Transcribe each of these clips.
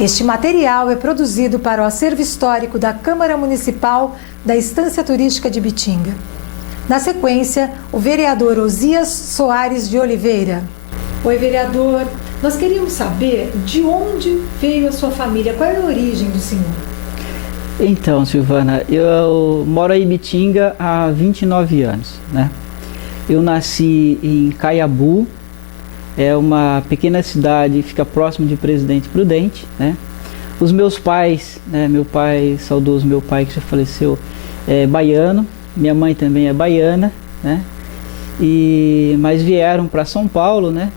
Este material é produzido para o acervo histórico da Câmara Municipal da Estância Turística de Ibitinga. Na sequência, o vereador Osias Soares de Oliveira. Oi, vereador. Nós queríamos saber de onde veio a sua família, qual é a origem do senhor? Então, Silvana, eu moro em Ibitinga há 29 anos, né? Eu nasci em Caiabu, é uma pequena cidade, fica próximo de Presidente Prudente, né? Os meus pais, né, meu pai, saudoso meu pai que já faleceu, é baiano, minha mãe também é baiana, né? Mas vieram para São Paulo, né?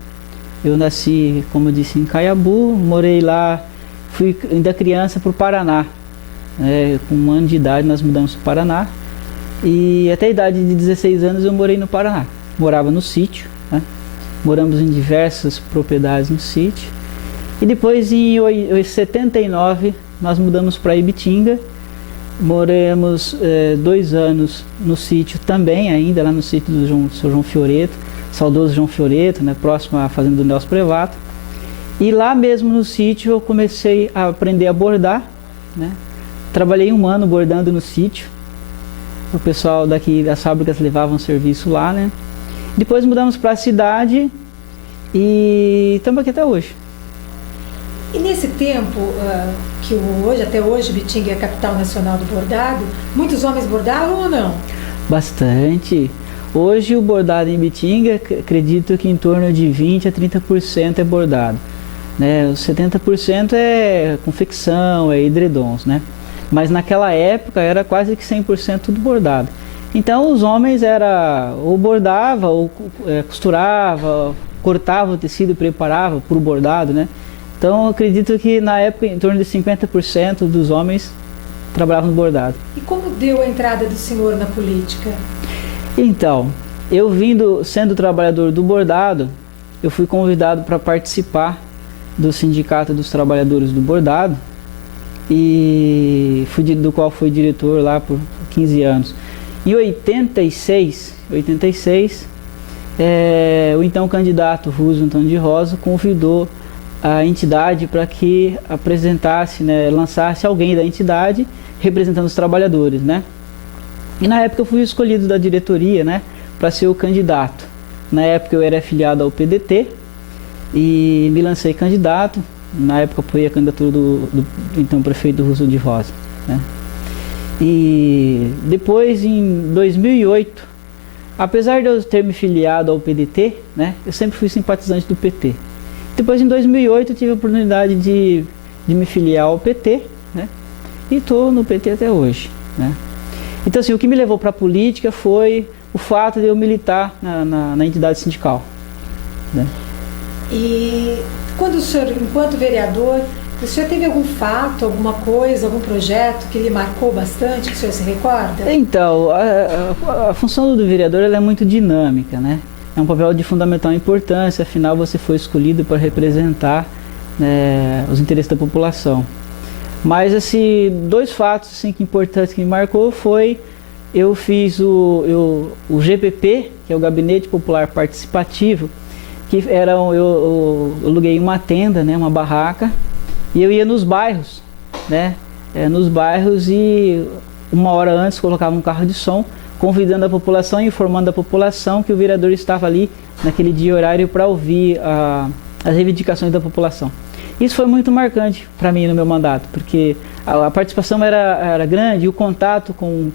Eu nasci, como eu disse, em Caiabu, morei lá, fui ainda criança para o Paraná. Com 1 ano de idade nós mudamos para o Paraná e até a idade de 16 anos eu morei no Paraná. Morava no sítio, né? Moramos em diversas propriedades no sítio. E depois em 79 nós mudamos para Ibitinga. Moramos 2 anos no sítio também, ainda lá no sítio do Sr. João Fioreto, saudoso João Fioreto, né, próximo à fazenda do Nelson Prevato. E lá mesmo no sítio eu comecei a aprender a bordar, né? Trabalhei 1 ano bordando no sítio. O pessoal daqui das fábricas levavam serviço lá, né? Depois mudamos para a cidade e estamos aqui até hoje. E nesse tempo, que até hoje Ibitinga é a capital nacional do bordado, muitos homens bordavam ou não? Bastante. Hoje o bordado em Ibitinga, acredito que em torno de 20% a 30% é bordado, né? Os 70% é confecção, é edredons, né? Mas naquela época era quase que 100% tudo bordado. Então os homens ou bordava, ou costurava, cortava o tecido e preparava para o bordado, né? Então eu acredito que na época em torno de 50% dos homens trabalhavam no bordado. E como deu a entrada do senhor na política? Então, eu sendo trabalhador do bordado, eu fui convidado para participar do Sindicato dos Trabalhadores do Bordado, e do qual fui diretor lá por 15 anos. Em 86, o então candidato Rússio Antônio de Rosa convidou a entidade para que apresentasse, né, lançasse alguém da entidade representando os trabalhadores, né? E na época eu fui escolhido da diretoria, né, para ser o candidato. Na época eu era afiliado ao PDT e me lancei candidato. Na época apoiei a candidatura do então prefeito Rússio de Rosa, né? E depois, em 2008, apesar de eu ter me filiado ao PDT, né, eu sempre fui simpatizante do PT. Depois, em 2008, eu tive a oportunidade de me filiar ao PT, né, e estou no PT até hoje, né? Então, assim, o que me levou para a política foi o fato de eu militar na entidade sindical, né? E quando o senhor, enquanto vereador, o senhor teve algum fato, alguma coisa, algum projeto que lhe marcou bastante, que o senhor se recorda? Então, a função do vereador ela é muito dinâmica, né? É um papel de fundamental importância, afinal você foi escolhido para representar, né, os interesses da população. Mas, assim, 2 fatos assim, importantes que me marcou foi, eu fiz o GPP, que é o Gabinete Popular Participativo, que eu aluguei uma tenda, né, uma barraca, e eu ia nos bairros, né, nos bairros, e 1 hora antes colocava um carro de som, convidando a população e informando a população que o vereador estava ali naquele dia e horário para ouvir as reivindicações da população. Isso foi muito marcante para mim no meu mandato, porque a participação era grande, e o contato com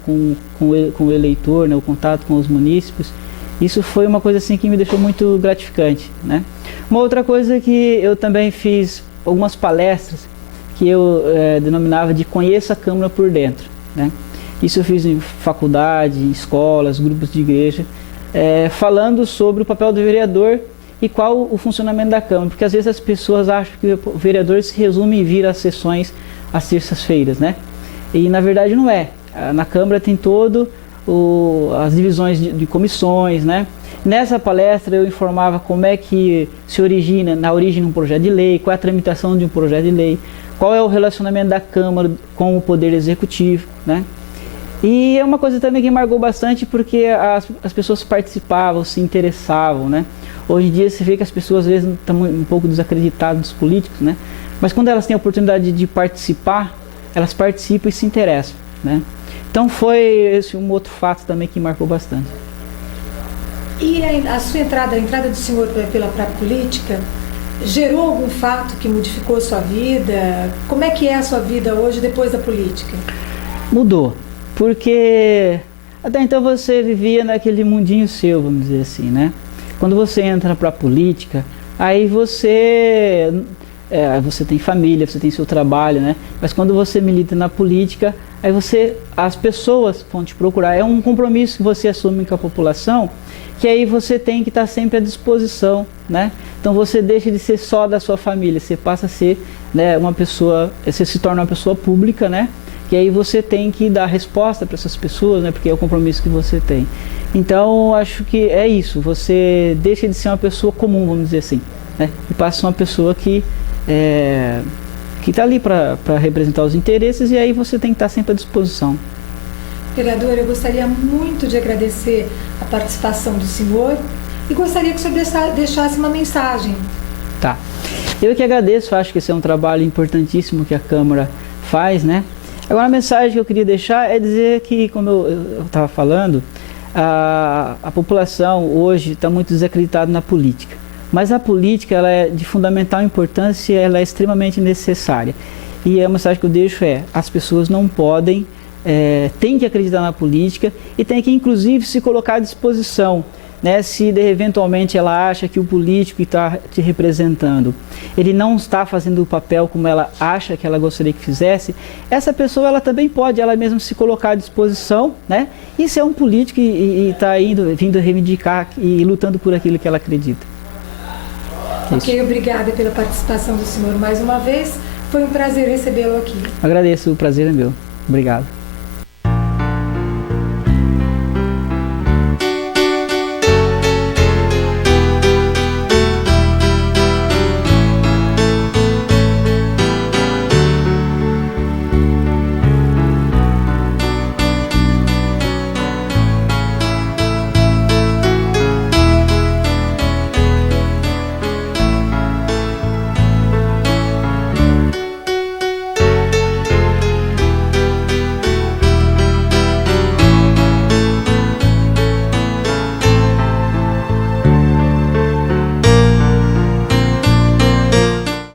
o eleitor, né, o contato com os munícipes, isso foi uma coisa assim que me deixou muito gratificante, né? Uma outra coisa é que eu também fiz algumas palestras que eu denominava de Conheça a Câmara por Dentro, né? Isso eu fiz em faculdade, em escolas, grupos de igreja, falando sobre o papel do vereador e qual o funcionamento da Câmara, porque às vezes as pessoas acham que o vereador se resume em vir às sessões às terças-feiras, né? E na verdade não é. Na Câmara tem as divisões de comissões, né? Nessa palestra eu informava como é que se origina, na origem de um projeto de lei, qual é a tramitação de um projeto de lei, qual é o relacionamento da Câmara com o Poder Executivo, né? E é uma coisa também que marcou bastante porque as pessoas participavam, se interessavam, né? Hoje em dia você vê que as pessoas às vezes estão um pouco desacreditadas dos políticos, né? Mas quando elas têm a oportunidade de participar, elas participam e se interessam, né? Então foi esse um outro fato também que marcou bastante. E a sua entrada, a entrada do senhor para a política, gerou algum fato que modificou a sua vida? Como é que é a sua vida hoje depois da política? Mudou, porque até então você vivia naquele mundinho seu, vamos dizer assim, né? Quando você entra para a política, aí você tem família, você tem seu trabalho, né? Mas quando você milita na política, aí as pessoas vão te procurar. É um compromisso que você assume com a população, que aí você tem que estar sempre à disposição, né? Então você deixa de ser só da sua família, você passa a ser, né, uma pessoa, você se torna uma pessoa pública, né? E aí você tem que dar resposta para essas pessoas, né? Porque é o compromisso que você tem. Então acho que é isso, você deixa de ser uma pessoa comum, vamos dizer assim, né? E passa a ser uma pessoa que está ali para representar os interesses, e aí você tem que estar sempre à disposição. Vereador, eu gostaria muito de agradecer a participação do senhor e gostaria que o senhor deixasse uma mensagem. Tá. Eu que agradeço, acho que esse é um trabalho importantíssimo que a Câmara faz, né? Agora a mensagem que eu queria deixar é dizer que, como eu estava falando, a população hoje está muito desacreditada na política. Mas a política, ela é de fundamental importância, ela é extremamente necessária. E a mensagem que eu deixo é: as pessoas não podem, têm que acreditar na política e têm que inclusive se colocar à disposição, né? Se eventualmente ela acha que o político que está te representando, ele não está fazendo o papel como ela acha que ela gostaria que fizesse, essa pessoa ela também pode ela mesma se colocar à disposição, né? E ser um político e está vindo reivindicar e lutando por aquilo que ela acredita. Ok, obrigada pela participação do senhor mais uma vez. Foi um prazer recebê-lo aqui. Agradeço, o prazer é meu. Obrigado.